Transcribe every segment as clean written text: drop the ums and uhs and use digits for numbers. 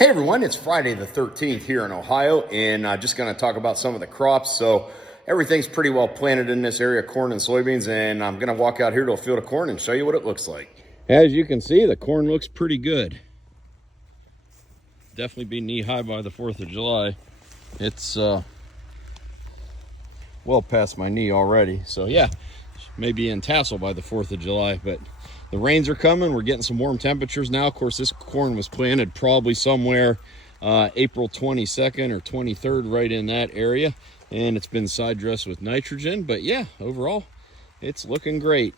Hey everyone, it's Friday the 13th here in Ohio, and just going to talk about some of the crops. So everything's pretty well planted in this area, corn and soybeans, and I'm going to walk out here to a field of corn and show you what it looks like. As you can see, the corn looks pretty good. Definitely be knee-high by the 4th of July. It's well past my knee already, so yeah, maybe in tassel by the 4th of July, but the rains are coming. We're getting some warm temperatures now. Of course, this corn was planted probably somewhere April 22nd or 23rd, right in that area. And it's been side dressed with nitrogen. But yeah, overall, it's looking great.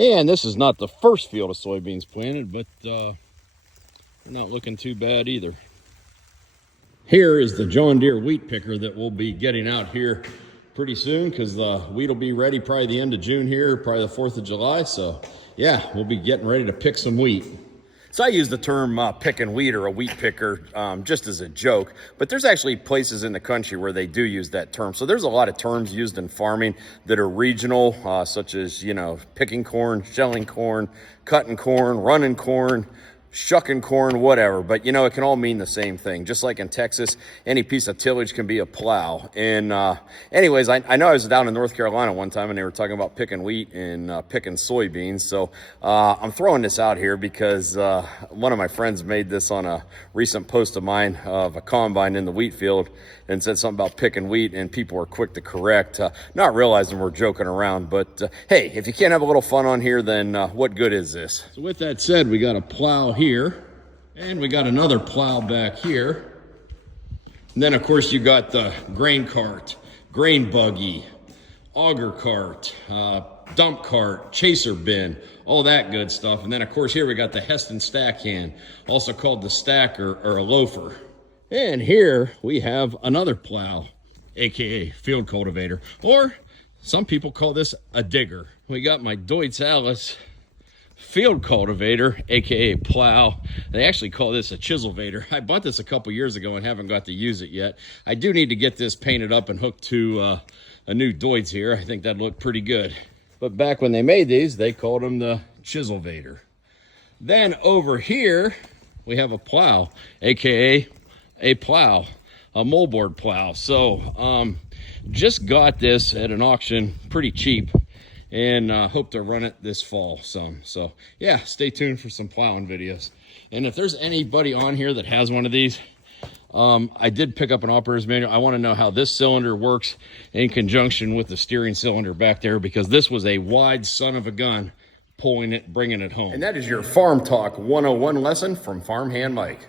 And this is not the first field of soybeans planted, but they're not looking too bad either. Here is the John Deere wheat picker that we'll be getting out here pretty soon, because the wheat will be ready probably the end of June here, probably the 4th of July. So yeah, we'll be getting ready to pick some wheat. So I use the term picking wheat or a wheat picker just as a joke, but there's actually places in the country where they do use that term. So there's a lot of terms used in farming that are regional, such as, you know, picking corn, shelling corn, cutting corn, running corn, shucking corn, whatever. But you know, it can all mean the same thing. Just like in Texas, any piece of tillage can be a plow. And anyways, I know I was down in North Carolina one time and they were talking about picking wheat and picking soybeans. So I'm throwing this out here because one of my friends made this on a recent post of mine of a combine in the wheat field and said something about picking wheat, and people were quick to correct, not realizing we're joking around. But hey, if you can't have a little fun on here, then what good is this? So with that said, we got a plow here, and we got another plow back here. And then of course you got the grain cart, grain buggy, auger cart, dump cart, chaser bin, all that good stuff. And then of course here we got the Heston stack hand, also called the stacker or a loafer. And here we have another plow, aka field cultivator, or some people call this a digger. We got my Deutz Alice field cultivator, aka plow. They actually call this a chiselvator. I bought this a couple years ago and haven't got to use it yet. I do need to get this painted up and hooked to a new Deutz here. I think that'd look pretty good. But back when they made these, they called them the chiselvator. Then over here, we have a plow, aka a plow, a moldboard plow. So just got this at an auction pretty cheap, and hope to run it this fall some. So yeah, stay tuned for some plowing videos. And if there's anybody on here that has one of these, I did pick up an operator's manual. I want to know how this cylinder works in conjunction with the steering cylinder back there, because this was a wide son of a gun pulling it, bringing it home. And that is your Farm Talk 101 lesson from Farmhand Mike.